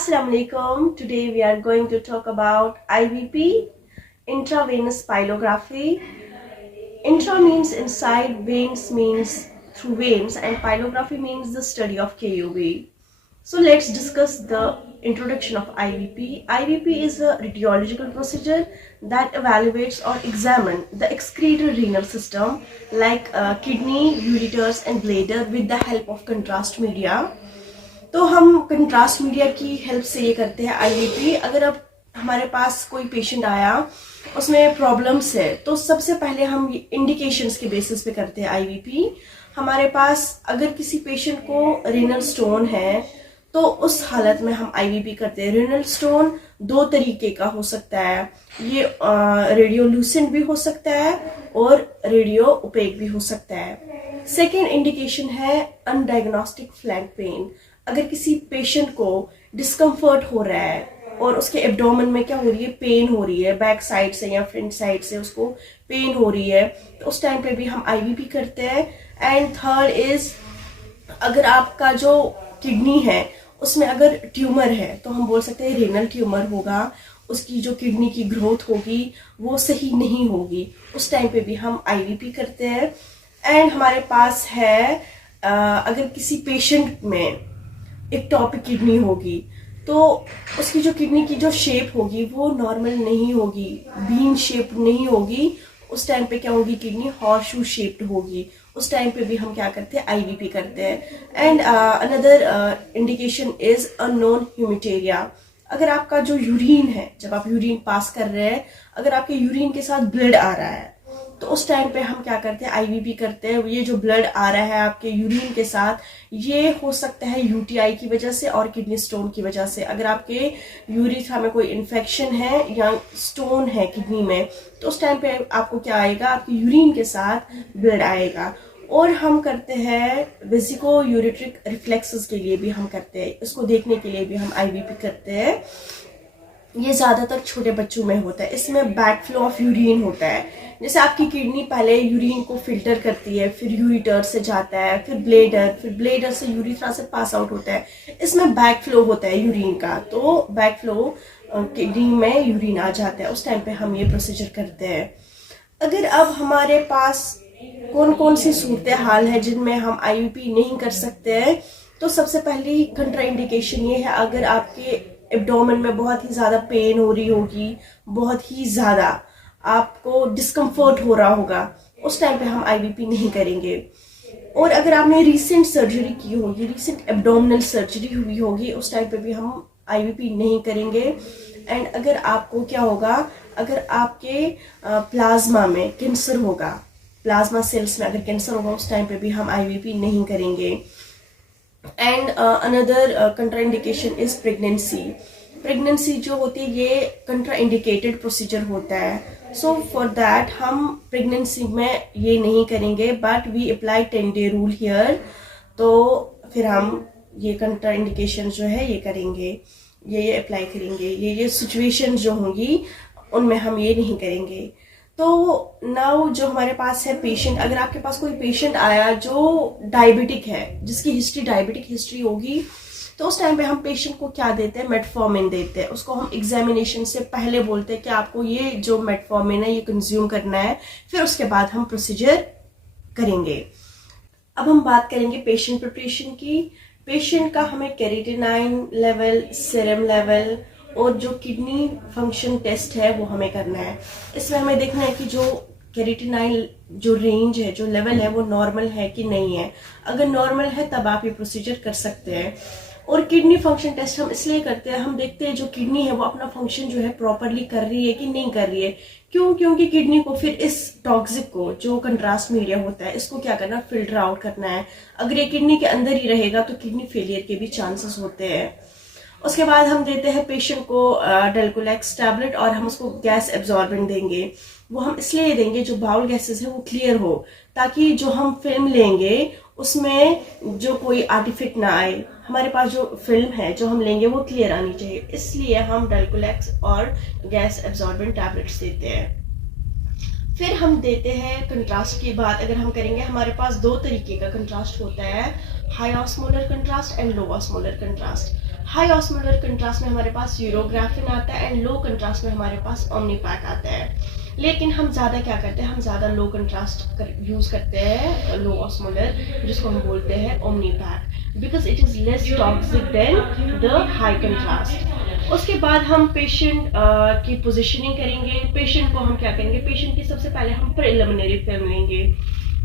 Assalamu alaikum. Today we are going to talk about IVP, intravenous pylography. Intra means inside, veins means through veins, and pylography means the study of KUV. So let's discuss the introduction of IVP. IVP is a radiological procedure that evaluates or examines the excretory renal system like kidney, ureters and bladder with the help of contrast media. तो हम contrast media की help से ये करते हैं IVP. अगर अब हमारे पास कोई पेशेंट आया, उसमें प्रॉब्लम्स है, तो सबसे पहले हम इंडिकेशंस के बेसिस पे करते हैं आईवीपी। हमारे पास अगर किसी पेशेंट को रेनल स्टोन है तो उस हालत में हम आईवीपी करते हैं। रेनल स्टोन दो तरीके का हो सकता है, ये रेडियोल्यूसेंट भी हो सकता है और रेडियो ओपेक भी हो सकता है। सेकेंड इंडिकेशन है अनडायग्नोस्टिक फ्लैंक पेन। अगर किसी पेशेंट को डिस्कम्फर्ट हो रहा है और उसके एब्डोमेन में क्या हो रही है, पेन हो रही है, बैक साइड से या फ्रंट साइड से उसको पेन हो रही है, तो उस टाइम पे भी हम आईवीपी करते हैं। एंड थर्ड इज, अगर आपका जो किडनी है उसमें अगर ट्यूमर है तो हम बोल सकते हैं रेनल ट्यूमर होगा, उसकी जो किडनी की ग्रोथ होगी वो सही नहीं होगी, उस टाइम पे भी हम आईवीपी करते हैं। एंड हमारे पास है अगर किसी पेशेंट में एक्टोपिक किडनी होगी तो उसकी जो किडनी की जो शेप होगी वो नॉर्मल नहीं होगी, बीन शेप नहीं होगी, उस टाइम पे क्या होगी, किडनी हॉर्सशू शेप्ड होगी, उस टाइम पे भी हम क्या करते हैं, आईवीपी करते हैं। And another indication is unknown haematuria. अगर आपका जो यूरिन है, जब आप यूरिन पास कर रहे हैं, अगर आपके यूरिन के साथ ब्लड आ रहा है तो उस टाइम पे हम क्या करते हैं, आईवीपी करते हैं। ये जो ब्लड आ रहा है आपके यूरिन के साथ, ये हो सकता है यूटीआई की वजह से और किडनी स्टोन की वजह से। अगर आपके यूरिथ्रा में कोई इन्फेक्शन है या स्टोन है किडनी में, तो उस टाइम पे आपको क्या आएगा, आपके यूरिन के साथ ब्लड आएगा। और हम करते हैं वेसिको यूरेट्रिक रिफ्लेक्सेस के लिए भी हम करते हैं, इसको देखने के लिए भी हम आईवीपी करते हैं। ये ज्यादातर छोटे बच्चों में होता है। इसमें बैक फ्लो ऑफ यूरिन होता है, जैसे आपकी किडनी पहले यूरिन को फिल्टर करती है, फिर यूरिटर से जाता है, फिर ब्लेडर से यूरिथ्रा से पास आउट होता है। इसमें बैक फ्लो होता है यूरिन का, तो बैक फ्लो किडनी में यूरिन आ जाता है, उस टाइम पे हम ये प्रोसीजर करते हैं। अगर अब हमारे पास कौन कौन सी सूरत हाल है जिनमें हम आईवीपी नहीं कर सकते हैं, तो सबसे पहली कंट्राइंडिकेशन ये है, अगर आपके एब्डोमेन में बहुत ही ज्यादा पेन हो रही होगी, बहुत ही ज्यादा आपको डिस्कम्फर्ट हो रहा होगा, उस टाइम पे हम आईवीपी नहीं करेंगे। और अगर आपने रिसेंट सर्जरी की होगी, रिसेंट एब्डोमिनल सर्जरी हुई होगी, उस टाइम पे भी हम आईवीपी नहीं करेंगे। एंड अगर आपको क्या होगा, अगर आपके प्लाज्मा में कैंसर होगा, प्लाज्मा सेल्स में अगर कैंसर होगा, उस टाइम पे भी हम आईवीपी नहीं करेंगे। And another contraindication is pregnancy जो होती है, ये कंट्राइंडिकेटेड प्रोसीजर होता है। सो फॉर दैट हम प्रेगनेंसी में ये नहीं करेंगे, but we apply 10 day rule here. तो फिर हम ये कंट्राइंडिकेशन जो है ये करेंगे, ये अप्लाई करेंगे, ये सिचुएशन जो होंगी उनमें हम ये नहीं करेंगे। तो नाउ जो हमारे पास है पेशेंट, अगर आपके पास कोई पेशेंट आया जो डायबिटिक है, जिसकी हिस्ट्री डायबिटिक हिस्ट्री होगी, तो उस टाइम पे हम पेशेंट को क्या देते हैं, मेटफॉर्मिन देते हैं। उसको हम एग्जामिनेशन से पहले बोलते हैं कि आपको ये जो मेटफॉर्मिन है ये कंज्यूम करना है, फिर उसके बाद हम प्रोसीजर करेंगे। अब हम बात करेंगे पेशेंट प्रिपरेशन की। पेशेंट का हमें कैरेटिनाइन लेवल, सीरम लेवल और जो किडनी फंक्शन टेस्ट है वो हमें करना है। इसमें हमें देखना है कि जो कैरेटिनाइन जो रेंज है, जो लेवल है, वो नॉर्मल है कि नहीं है। अगर नॉर्मल है तब आप ये प्रोसीजर कर सकते हैं। और किडनी फंक्शन टेस्ट हम इसलिए करते हैं, हम देखते हैं जो किडनी है वो अपना फंक्शन जो है प्रॉपरली कर रही है कि नहीं कर रही है। क्यों? क्योंकि किडनी को फिर इस टॉक्सिक को, जो कंट्रास्ट मीडिया होता है, इसको क्या करना, फिल्टर आउट करना है। अगर ये किडनी के अंदर ही रहेगा तो किडनी फेलियर के भी चांसेस होते हैं। उसके बाद हम देते हैं पेशेंट को डेल्कोलैक्स टैबलेट, और हम उसको गैस एब्जॉर्बेंट देंगे। वो हम इसलिए देंगे जो बाउल गैसेस है वो क्लियर हो, ताकि जो हम फिल्म लेंगे उसमें जो कोई आर्टिफिक ना आए। हमारे पास जो फिल्म है जो हम लेंगे वो क्लियर आनी चाहिए, इसलिए हम डेल्कोलैक्स और गैस एब्जॉर्बेंट टैबलेट्स देते हैं। फिर हम देते हैं कंट्रास्ट की बात अगर हम करेंगे, हमारे पास दो तरीके का कंट्रास्ट होता है, high osmolar contrast and low osmolar contrast. High osmolar contrast में हमारे पास यूरोग्राफिन आता है एंड लो कंट्रास्ट में हमारे पास ओमनीपैक आता है। लेकिन हम ज़्यादा क्या करते हैं, हम ज़्यादा लो कंट्रास्ट यूज़ करते हैं, लो ऑस्मोलर, जिसको हम बोलते हैं Omnipaque, because it is less toxic than the high contrast. उसके बाद हम पेशेंट की पोजिशनिंग करेंगे। पेशेंट को हम क्या करेंगे, पेशेंट की सबसे पहले हम प्रिलिमिनरी फिल्म लेंगे,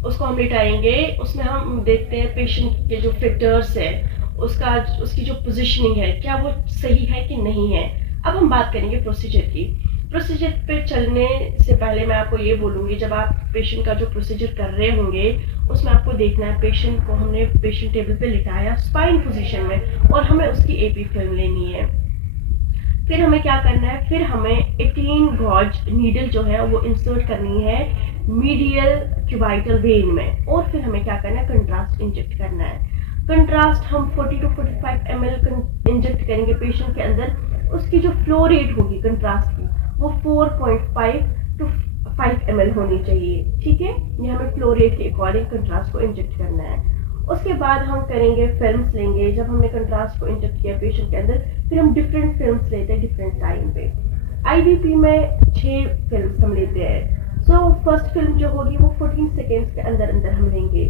उसको हम लिटाएंगे। उसमें हम देखते हैं पेशेंट के जो फिटर्स है, उसकी जो पोजीशनिंग है, क्या वो सही है कि नहीं है। अब हम बात करेंगे प्रोसीजर की। प्रोसीजर पे चलने से पहले मैं आपको ये बोलूँगी, जब आप पेशेंट का जो प्रोसीजर कर रहे होंगे उसमें आपको देखना है पेशेंट को हमने पेशेंट टेबल पे लिटाया स्पाइन पोजीशन में, और हमें उसकी एपी फिल्म लेनी है। फिर हमें क्या करना है, फिर हमें 18 गॉज नीडल जो है वो इंसर्ट करनी है मीडियल क्यूबाइटल वेन में, और फिर हमें क्या करना है, कंट्रास्ट इंजेक्ट करना है। कंट्रास्ट हम 40 to 45 ml इंजेक्ट करेंगे पेशेंट के अंदर। उसकी जो फ्लो रेट होगी कंट्रास्ट की वो 4.5 to 5 ml होनी चाहिए, ठीक है। ये हमें फ्लो रेट के अकॉर्डिंग कंट्रास्ट को इंजेक्ट करना है। उसके बाद हम करेंगे फिल्म्स लेंगे। जब हमने कंट्रास्ट को इंजेक्ट किया पेशेंट के अंदर, फिर हम डिफरेंट फिल्म्स लेते हैं डिफरेंट टाइम पे। आईवीपी में 6 फिल्म्स हम लेते हैं। सो फर्स्ट फिल्म जो होगी वो 14 सेकेंड्स के अंदर अंदर हम लेंगे।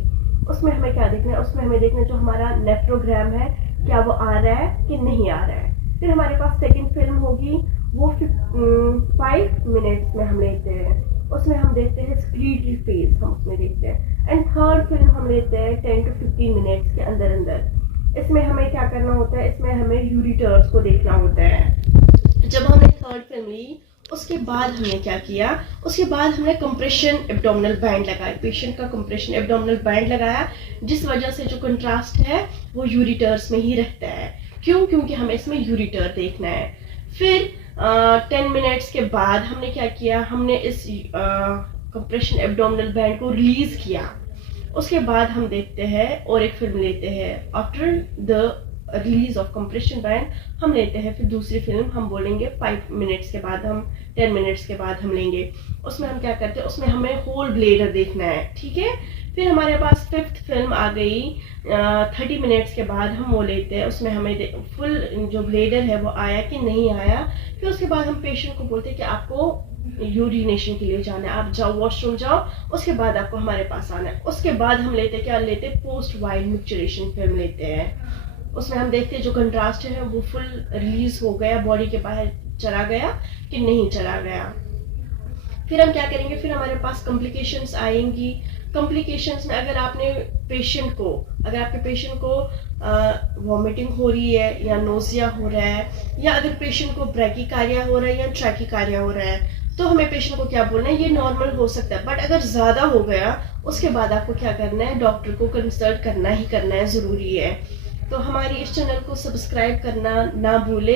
उसमें हमें क्या देखना है, उसमें हमें देखना है जो हमारा नेफ्रोग्राम है, क्या वो आ रहा है कि नहीं आ रहा है। फिर हमारे पास सेकंड फिल्म होगी, वो 5 मिनट्स में हम लेते हैं। उसमें हम देखते हैं स्क्रीटरी फेज, हम उसमें देखते हैं। एंड थर्ड फिल्म हम लेते हैं 10 to 15 मिनट्स के अंदर अंदर। इसमें हमें क्या करना होता है, इसमें हमें यूरिटर्स को देखना होता है। जब हमने थर्ड फिल्म ली, उसके बाद हमने क्या किया, उसके बाद हमने कंप्रेशन एब्डोमिनल बैंड लगाया, पेशेंट का कंप्रेशन एब्डोमिनल बैंड लगाया, जिस वजह से जो कंट्रास्ट है वो यूरिटर्स में ही रहता है। क्यों? क्योंकि हमें इसमें यूरिटर देखना है। फिर 10 मिनट्स के बाद हमने क्या किया, हमने इस कंप्रेशन एब्डोमिनल बैंड को रिलीज किया। उसके बाद हम देखते हैं और एक फिल्म लेते हैं। After the release of compression band हम लेते हैं फिर दूसरी फिल्म, हम बोलेंगे 5 मिनट्स के बाद, हम 10 मिनट्स के बाद हम लेंगे। उसमें हम क्या करते हैं, उसमें हमें होल ब्लेडर देखना है, ठीक है। फिर हमारे पास फिफ्थ फिल्म आ गई 30 मिनट्स के बाद, हम वो लेते हैं। उसमें हमें फुल जो ब्लेडर है वो आया कि नहीं आया। फिर उसके बाद हम पेशेंट को बोलते हैं कि आपको यूरिनेशन के लिए जाना है, आप जाओ वॉशरूम जाओ, उसके बाद आपको हमारे पास आना है। उसके बाद हम लेते क्या लेते, पोस्ट वाइड मिक्चुरेशन फिल्म लेते हैं। उसमें हम देखते हैं जो कंट्रास्ट है वो फुल रिलीज हो गया, बॉडी के बाहर चला गया कि नहीं चला गया। फिर हम क्या करेंगे, फिर हमारे पास कॉम्प्लिकेशंस आएंगी। कॉम्प्लिकेशंस में अगर आपके पेशेंट को वॉमिटिंग हो रही है या नोजिया हो रहा है, या अगर पेशेंट को ब्रैकीकार्डिया हो रहा है या ट्रैकीकार्डिया हो रहा है, तो हमें पेशेंट को क्या बोलना है, ये नॉर्मल हो सकता है। बट अगर ज्यादा हो गया, उसके बाद आपको क्या करना है, डॉक्टर को कंसल्ट करना ही करना है, जरूरी है। तो हमारी इस चैनल को सब्सक्राइब करना ना भूले।